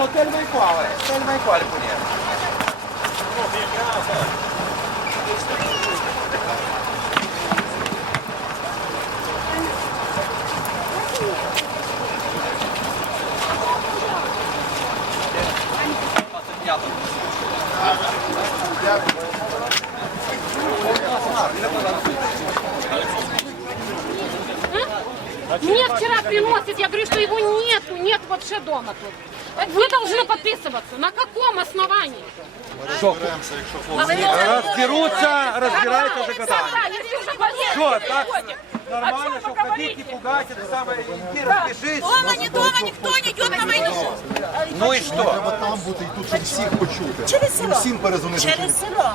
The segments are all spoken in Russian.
Можна і пальку ні. Мне вчера приносят, я говорю, что его нету, нет вообще дома тут. Вы должны подписываться. На каком основании? Разберутся, разбираются уже когда. Да, если уже болезнь, Что, не так приходит. нормально, О чем что вы ходить, говорите? не пугать, это самое, иди распишись. Дома, не дома, никто не идет на войну. Ну і що? Треба там бути і тут, щоб всіх почути. Через І село. всім перезвонити. Через село.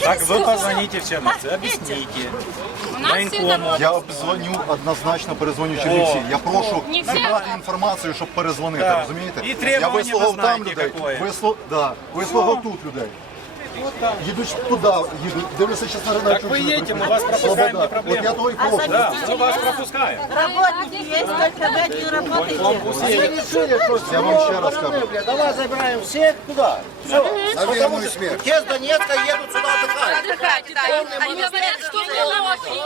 Так Через вы село. позвоните в Черновцы, объясните. Военкому. Я обдзвоню, однозначно перезвоню Чернівці. Я прошу Не всі. зібрати інформацію, щоб перезвонити, Так. розумієте? І Я требування вислухав ви там знаєте, людей, какое. вислу... да, вислухав тут людей. Їдуть туди, їдуть. Дивлюся, зараз на ринок. Так вы едете, мы вас пропускаем, не От проблема. я того і прошу. Да, мы вас пропускаем. Работники есть, только вы один работаете. Я вам ще раз кажу. Давай забираем всех туда. На вірну смерть. Те с Донецка едут сюда отдыхать. Они говорят, что мы лохи.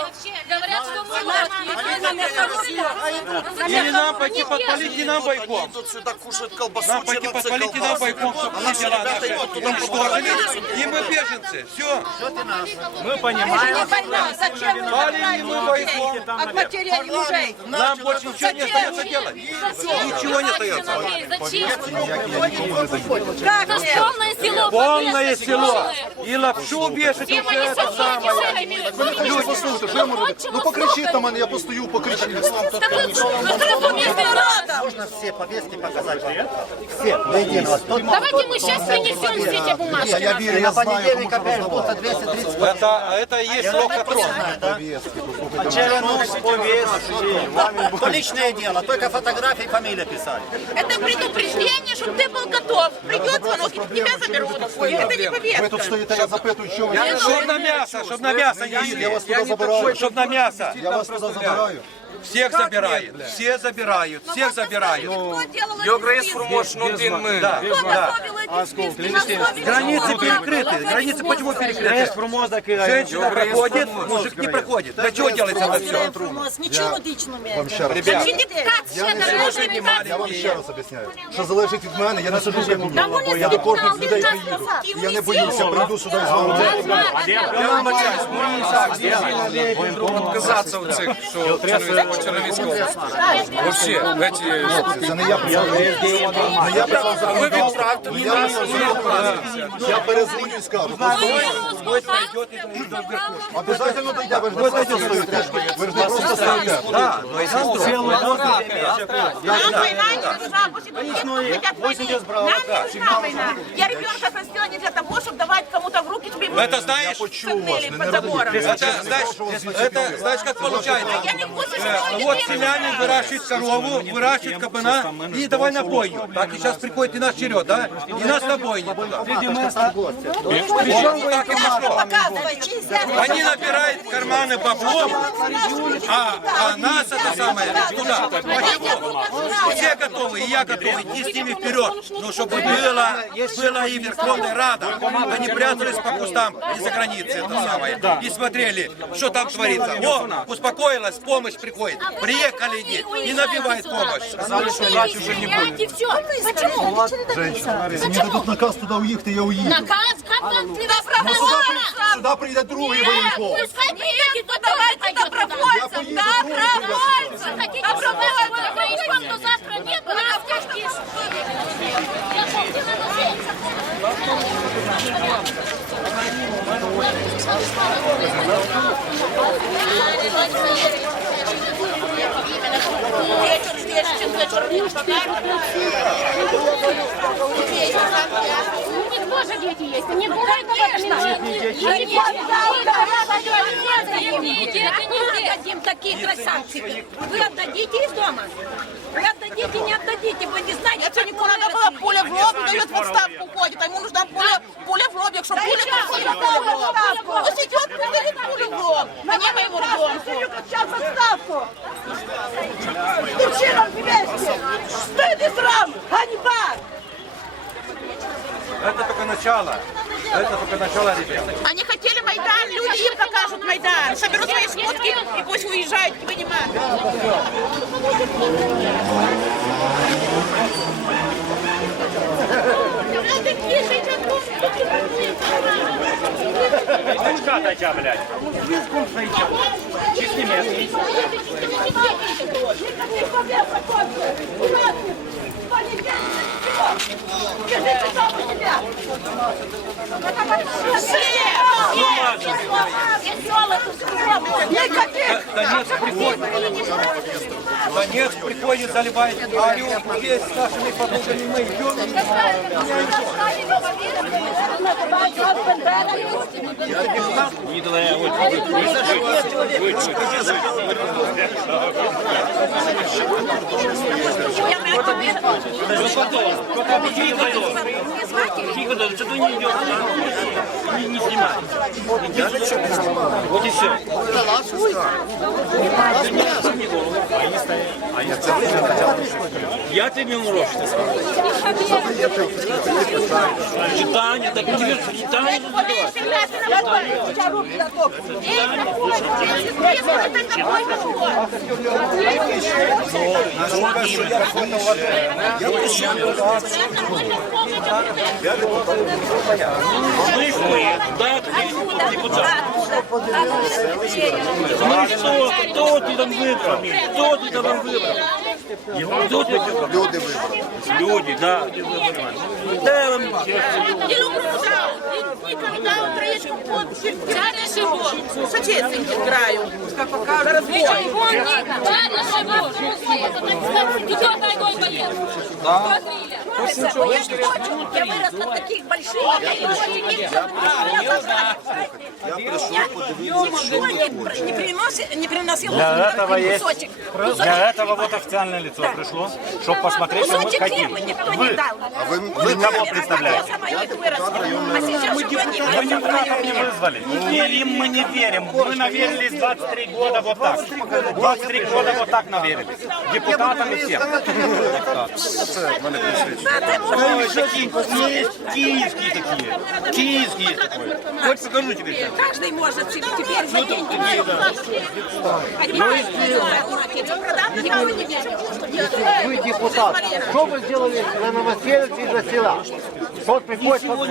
Говорят, что мы лохи. Или нам пойти подпалить и нам бойком. Идут сюда, кушают колбасу, Нам пойти черноцы, подпалить и нам колбасу. бойком, чтобы все дела наши уничтожили. и мы беженцы. Все. Мы понимаем. Палим и мы бойком. От потеряли мужей. Нам больше ничего не остается делать. Ничего не остается. Зачем? Как полное село. Полное село. И лапшу вешать, и все не это самое. Люди, послухайте, що я можу? Ну покричіть на мене, я постою, покричіть Можно все повестки показать вам? Все, до единого. Тут Давайте мы сейчас принесем все эти бумажки. Я вірю, я на знаю, понедельник кому опять роздавати. ждут 230 Это, это и есть лохотрон. Повістки, послухайте. Чернов, повестки. То личное дело, только фотографии, фамилия писали. Это предупреждение, чтобы ты был готов. Придет звонок, и тебя заберут. Это не Ви повестка. тут стоїте, я запитую, що ви Чтоб на мясо, чтоб на мясо не Я вас ели. туди забираю. Чтоб на мясо. Я вас туди забираю. Всех забирают, все забирают, всех забирают. Кто делал Jag эти reser från Washington till Malmö. Да, Кто да. готовил эти списки? Готовили. Границы перекрыты. Границы почему перекрыты? Женщина проходит, мужик не проходит. Для чего делается это все? Ничего личного. Вам ще раз. Ребят, Я вам ще раз об'ясняю. Що залежить від мене, я не сиджу в кабінеті. Я до кожних людей приїду. І я не боюся, прийду сюди з вами. я вибачаюсь, Отказаться от цих, що Черновіцька область. Вообще, эти... Це не я писав. Не я писав за Ви відправте мені Я Я перезвоню і скажу. Обязательно дойдя, ви ж не просто стоїте. Да, но и Нам война не нужна, пусть идут те, кто хотят войны. Нам не нужна война. Я ребенка простила не для того, чтобы давать кому-то в руки, чтобы его Это знаешь, под забором. это, знаешь, это, знаешь, как получается? Я не Э, Вот селяне выращивают корову, выращивают кабана и давай на бойню. Так и сейчас приходит и наш черед, да? И нас на бойню. Причем так и пошло. показывайте. Они набирают карманы баблом, а, а нас это самое туда. Почему? Все готовы, и я готов идти с ними вперед. Но чтобы было, была и Верховная Рада. Они прятались по кустам из-за границы, это самое. И смотрели, что там творится. О, успокоилась, помощь приходит. Приехали они и набивают помощь. Сказали, что брать уже не будет. Все. Почему? Женщина, якщо мені дадуть наказ туди уїхати, я уїду. Наказ, как вам Сюди прийде другий воєнком. Пускай приедет, то давайте добровольцам, добровольцам. Хотите, чтобы вы военком, то завтра нет, вы нас пишете. Я не У них тоже дети есть, они бывают конечно. Дети, это не Мы отдадим такие красавчики. Вы отдадите из дома? Вы отдадите, не отдадите. Вы не знаете, что никуда надо было пуля в лоб, дает в отставку уходит. А ему нужна пуля, пуля в лоб, якщо пуля приходить в лоб. Пусть идет, пусть дает пулю в лоб. А не моего ребенку. Сейчас отставку. Мужчинам вместе. Стыд и срам. Ганьба. Это только начало. Это только начало, ребята. Они хотели Майдан, люди им покажут Майдан. Соберут свои шмотки и пусть уезжают, понимают. Очка дайте, блядь. Чисти место. Донецк приходит. Донецк приходит, заливает. Здесь с нашими подругами мы идем. Тихо, да, что идешь? а? Не снимай. Вот и все. Я тебе не урошу. Читание, так не веришь, читание задавать. Слышь вы, да, ты депутат. Ну и что, кто ты там выбрал? Кто ты там выбрал? Кто ты выбрал? Люди вибрали. Люди, да. Да, вам Не люблю зал, никогда українську Я не живу. Сочетинки граю. За разбой. Идет войной поеду. Я выросла в таких больших Ничего не, не, приносит, не приносил Для этого есть, кусочек. для этого вот официальное лицо пришло, чтобы посмотреть, что мы Кусочек хотим. хлеба никто не дал. А ви, Вы ви кого представляете? Я их выросла. А сейчас Вы депутатов не вызвали. Верим мы не верим. Мы наверились 23 года вот так. 23 года вот так наверились. Депутатам и всем. Такие киевские такие. Киевские есть такое. Хоть покажу тебе сейчас. Каждый может теперь за деньги. Видел. Вы депутат. Что вы сделали на Новосельце из-за села? Вот приходит под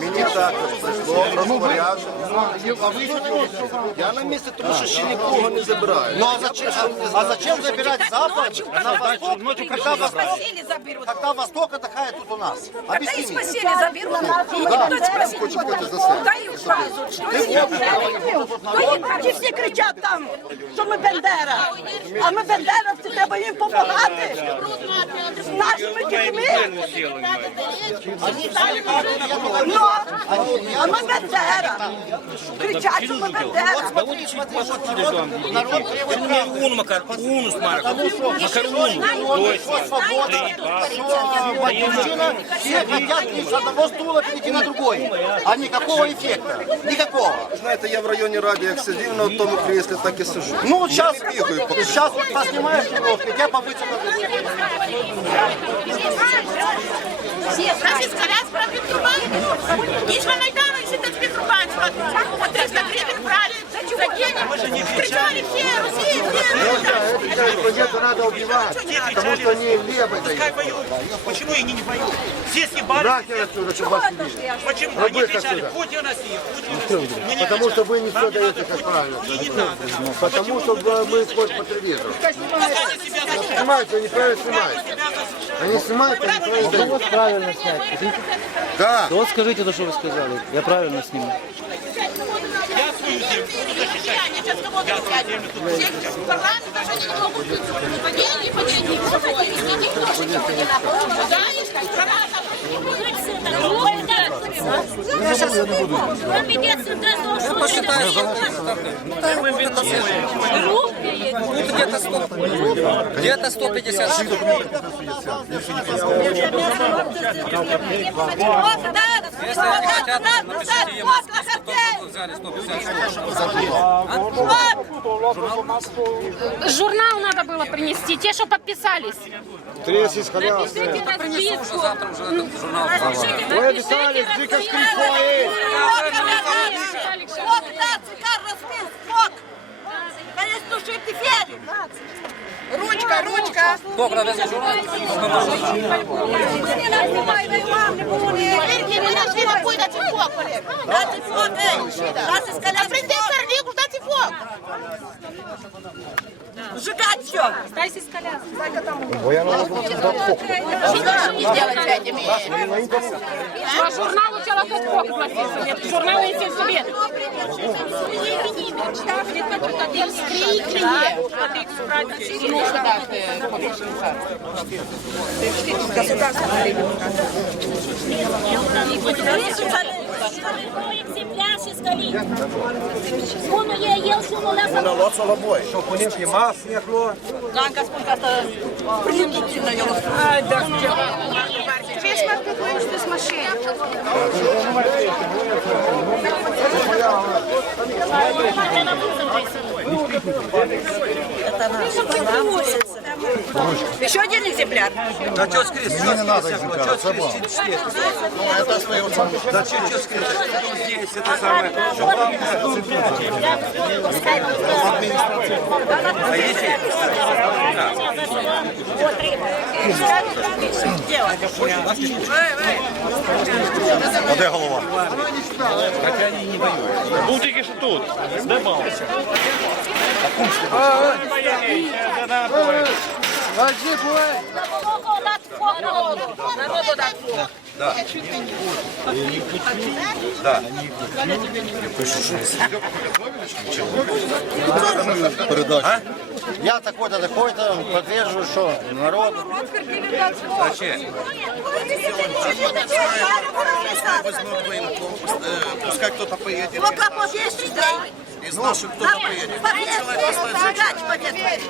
мені також прийшло розпорядження. Я на місці, тому що ще нікого не забираю. Ну а зачем, а зачем забирать запад на восток, Ночью когда, восток, когда восток отдыхает тут у нас? Да и Объясни мне. спасили заберут. Никто спросить не будет. Дают сразу. Что всі кричать там, що ми Бендера. А ми бендеровці, треба їм допомагати. З нашими дітьми. Ну, а ми Бендера. Кричать, що ми Бендера. Уну, Макар, уну с Марком. Макар, уну. Батьківщина, все хотят с одного стула перейти на другой. А никакого эффекта. Никакого. Знаєте, я в районі раді як сидів на тому кріслі, так і сижу. Ну вот сейчас, Я не бегаю пока. сейчас вот поснимаешь немножко, тебя повысят на другой. Нас искалят про Петрубанку. Есть на Майдану, и сидят Петрубанку. Вот 300 гривен брали за денег. Кричали все, Россия, все. Это надо убивать, потому что они левые воюют. Почему они не воюют? Все съебали. отсюда, чтобы вас убили. Почему? Они кричали, Путин Россия, Путин Россия. Мы не Потому что вы не все не даете, как правильно. Не надо. Потому что мы сквозь по телевизору. Снимают, они неправильно снимают. Они снимают, они неправильно Вот правильно снять. Да. Вот скажите то, что вы сказали. Я правильно сниму. Я. Они сейчас кого-то. Все в парламент даже не могут быть. Деньги. Да, есть Где-то 100, где-то 150 Вот, да, вот, назад, назад, вот, на хартей. журналы взяли 150 штук. Журнал? надо было принести, те, что подписались. Напишите расписку. Завтра уже этот журнал Вы обещали, Вот, да, цикар распил, вот. Конечно, что ты веришь. Ручка, ручка. Добре, вези журнал. Aprende a ser rico, dá-te fogo. Сжигать все. Стайся с коляской. По журналу Челокопок написано. Журнал несет себе. Екземпляр ще скаліть. Воно є, є, що воно ляса. Что, полинки масс снегло? Ганка, сколько это принудительно его Еще один экземпляр. Да что скрестить? Мне не надо экземпляра, це вам. Да что, скрестить? Здесь это самое. А если? А де голова? Був тільки що тут. Де мав? Народу дать фото. Да. Передача. Я такой-то, такой-то, подтверждаю, что народ Зачем? Пускай кто-то поедет. Пока повесить, да. Из наших кто-то поедет. Повесить, повесить.